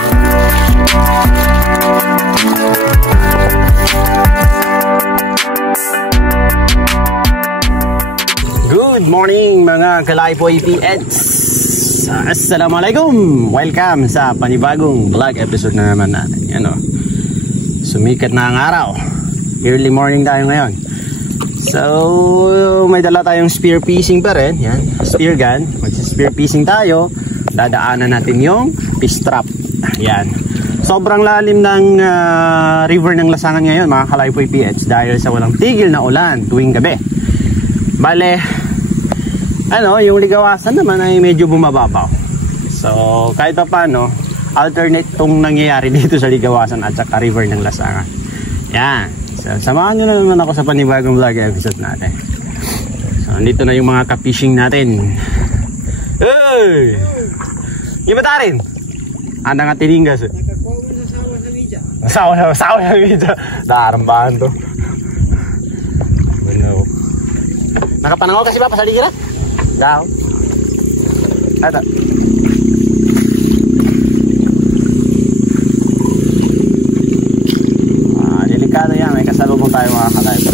Good morning mga Kalaypoy PX. Assalamualaikum. Welcome sa panibagong vlog episode na naman natin. Ano, sumikat na ang araw. Early morning tayo ngayon. So may dala tayong spear fishing pa rin. Yan, spear gun. Mag-spear fishing tayo. Dadaanan natin yung fish trap. Yan. Sobrang lalim ng river ng Lasangan ngayon mga Kalaypoy PX dahil sa walang tigil na ulan tuwing gabi. Bale, ano, yung ligawasan naman ay medyo bumababaw. So, kahit pa paano, alternate tong nangyayari dito sa ligawasan at saka river ng Lasangan. Yan. So, samahan nyo na naman ako sa panibagong vlog episode natin. So, andito na yung mga ka-fishing natin. Hey! Iba ta rin? Anda nga tiningas. Sawa sa media. Darambahan to. Bueno. Nakapanangaw kasi ba pa sa ligira? Daw. Ada. Delikado yan. May kasalubong tayo mga Kalaypoy.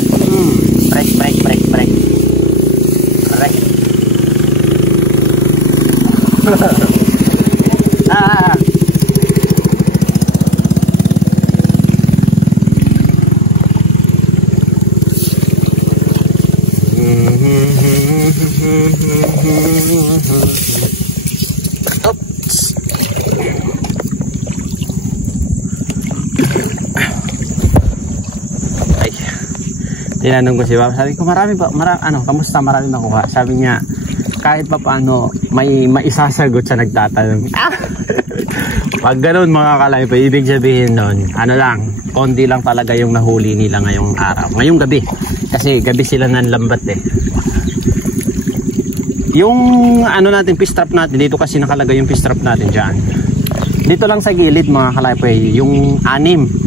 Break. Tinanong ko si Bob, sabi ko kamusta, marami nakuha. Sabi niya, kahit pa paano may maisasagot sa nagtatanong. Pag ganun mga Kalaypoy, ibig sabihin nun, ano lang, konti lang talaga yung nahuli nila ngayong araw, ngayong gabi. Kasi gabi sila nanlambat eh. Yung ano natin, fish trap natin, dito kasi nakalagay yung fish trap natin dyan. Dito lang sa gilid mga Kalaypoy, yung 7.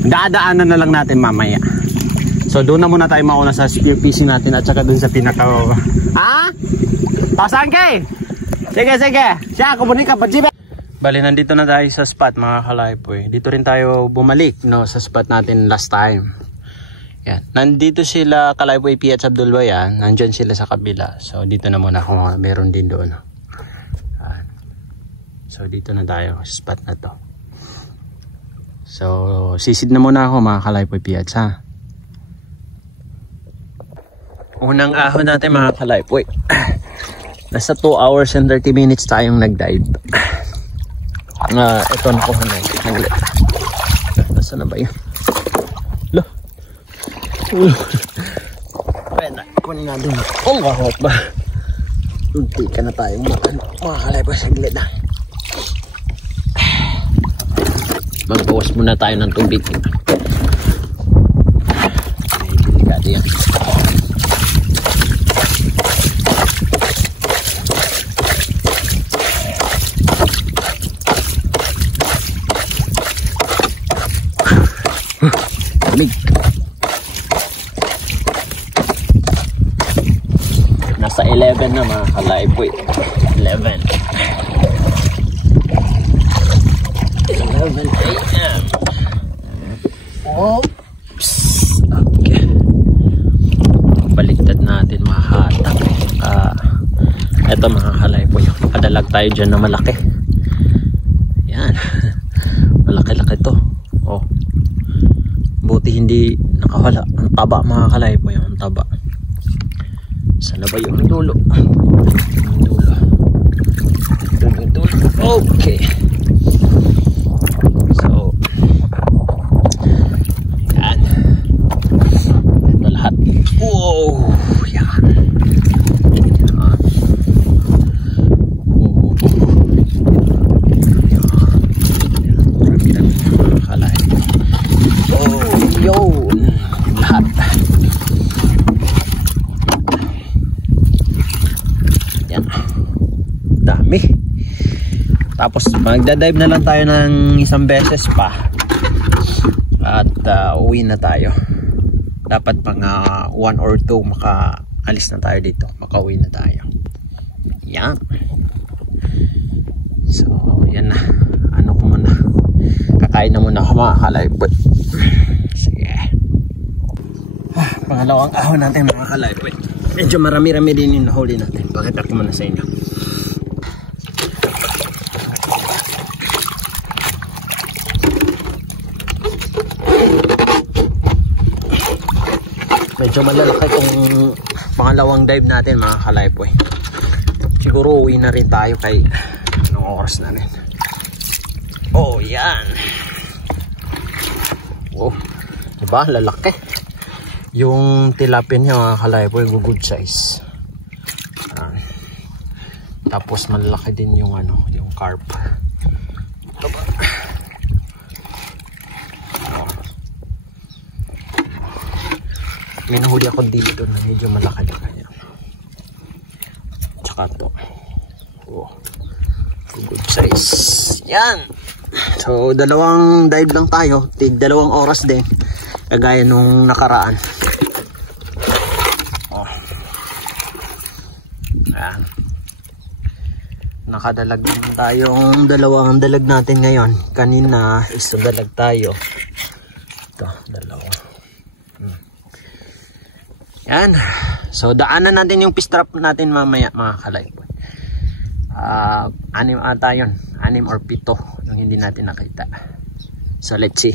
Dadaanan na lang natin mamaya. So doon na muna tayo mauna sa spear fishing natin at saka doon sa pinaka. Pasan kay? Sige. Siya, kubunin ka pa, Jibe. Bali, nandito na tayo sa spot mga Kalaypoy. Dito rin tayo bumalik no sa spot natin last time. Yan. Nandito sila Kalaypoy PH Abdul Bayan. Nandyan sila sa kabila. So dito na muna kung meron din doon. So dito na tayo sa spot na to. So, sisid na muna ako mga Kalaypoy PH ha. Unang ahon natin mga Kalaypoy. Nasa 2 hours and 30 minutes tayong nag-dive. Ito nakuha na yung nasa na ba yun? Lo. Pwede, kunin nga doon. Oh, mahot ba? Hindi ka na tayong mga Kalaypoy saglit na. Magbawas muna tayo ng tubig. Delikado yan. Lamig. Nasa 11 na mga Kalaypoy. 11 AM. Oops. Okay. Baliktad natin mga hatak. Ito mga Kalaypoy, nakadalag tayo dyan na malaki. Yan. Malaki-laki to. Oh. Buti hindi nakawala. Ang taba mga Kalaypoy, ang taba. Sana ba yung dulo? Dulo. Okay. Wow, yan. Yun. Lahat. Yan. Dami. Tapos magdadive na lang tayo ng isang beses pa. At uwi na tayo. Dapat mga 1 or 2 makaalis na tayo dito, makauwi na tayo. Yan. So yan na, ano ko muna, kakain na muna ako mga ka-lifeboy. Sige. Pangalawang ahon natin mga ka-lifeboy. Medyo marami-rami din yung nahuli natin. Pakita ko muna sa inyo. Medyo malalaki itong pangalawang dive natin mga ka-lifeboy. Siguro uwi na rin tayo kay anong oras na rin. Oh yan. Oh, diba lalaki. Yung tilapia niya mga ka-lifeboy, good size. Tapos malalaki din yung ano, yung carp. Diba? May nahuli ako dito na medyo malaki na kanya. Tsaka to. Oh, good size. Yan. So dalawang dive lang tayo, dalawang oras din kagaya nung nakaraan. Oh. Yan. Nakadalag naman tayong dalawang dalag natin ngayon. Kanina isa dalag tayo. Ito, dalawa. Yan. So daanan natin yung fish trap natin mamaya mga ka-lifeboy. 6 ata yun, 6 or 7 yung hindi natin nakita. So let's see.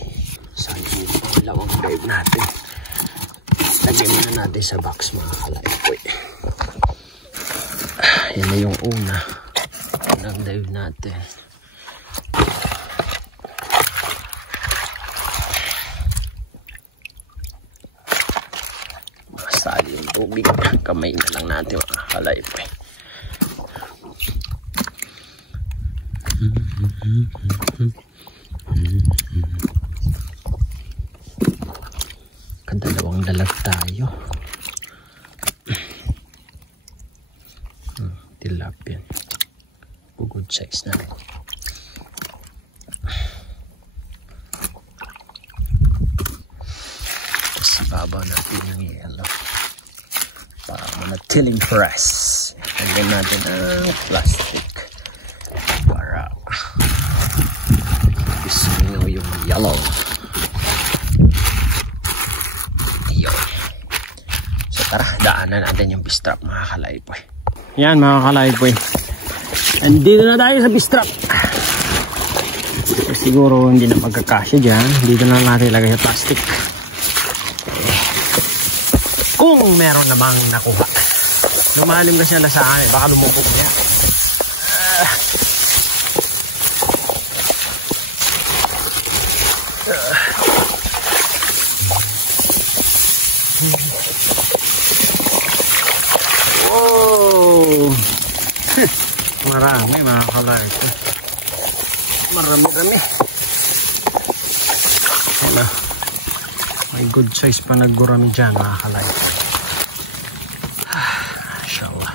So yung dalawang dive natin, lagyan muna natin sa box mga ka-lifeboy. Yan na yung unang dive natin. Masali yung tubig, kamay na lang natin mga ka-lifeboy. Kadalawang dalag tayo. Tilapia. Good size na rin. Tapos ibabaw natin yung yellow para manatiling fresh. Lagyan natin ang plastic para ismingaw yung yellow. Yun. So tara, daanan natin yung fish trap mga ka-lifeboy. Yan mga ka-lifeboy, andito na tayo sa fish trap. Siguro hindi na magkakasya dyan. Dito na natin ilagay sa plastic kung meron namang nakuha. Lumalim kasi ang lasahan eh, baka lumubog niya. Wow. Marami mga ka-lifeboy. Marami-rami. May good size pa naggurami dyan mga ka-lifeboy. Inshallah.